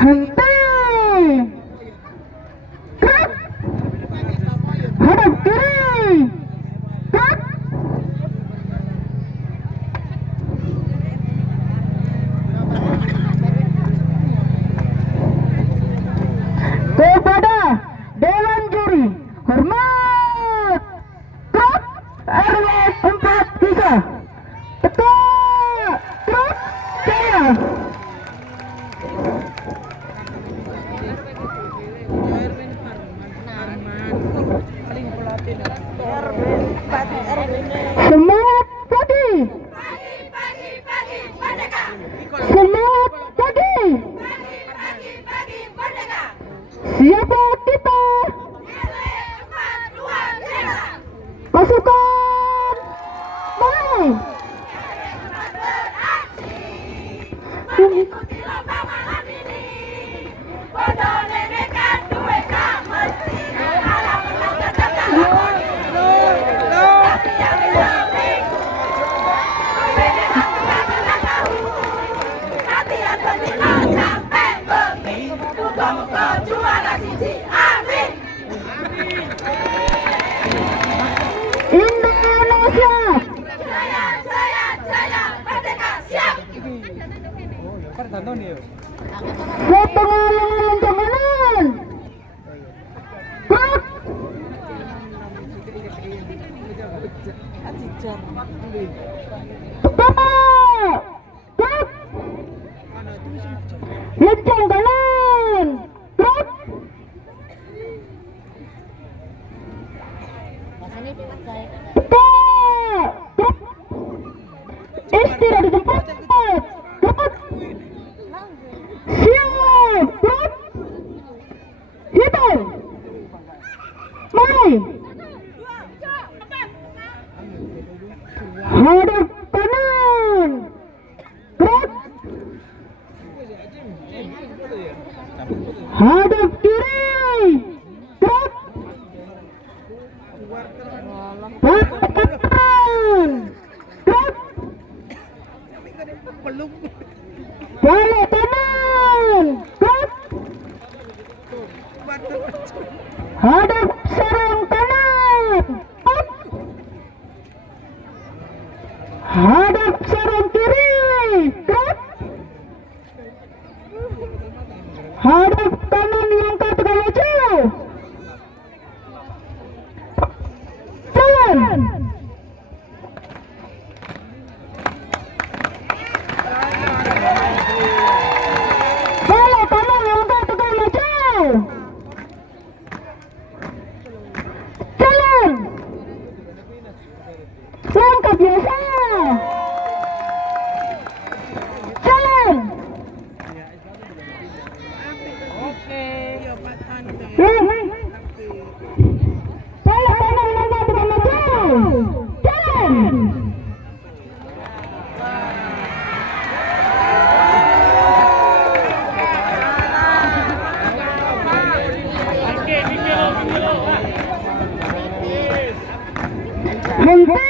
henti, gerak, hadap kiri, gerak, kepada Dewan Juri hormat, gerak, RW 4 Desa, tegak, gerak, jaya. Semangat pagi, semangat pagi, siapa kita? Pasukan mulai. Ikuti lomba malam ini. Bodoh nenekan duwe kang mesti alam melanggar kata tapi yang penting beda aku tahu latihan bertila sampai bengi muka-muka juara siji amin. Indonesia Jaya jaya jaya merdeka siap. sepengalangan jamanan, gerak, tegak, gerak, lencang kanan, gerak, tegak, gerak, istirahat di tempat, gerak, siap, gerak, hitung, mulai, hadap kanan, gerak, hadap kiri, gerak, hadap kanan, gerak, balik kanan, gerak, hadap serang kanan, gerak, hadap serang kiri, gerak, hadap kanan langkah tegak maju, jalan. Balik kanan langkah tegak maju, jalan. Langkah biasa, jalan. Balik kanan langkah tegak maju, jalan. Henti,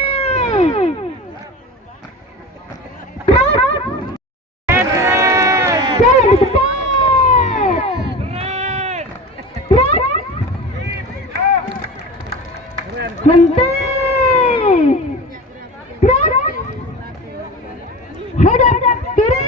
gerak, jalan di depan, gerak, henti, gerak, hadap kiri,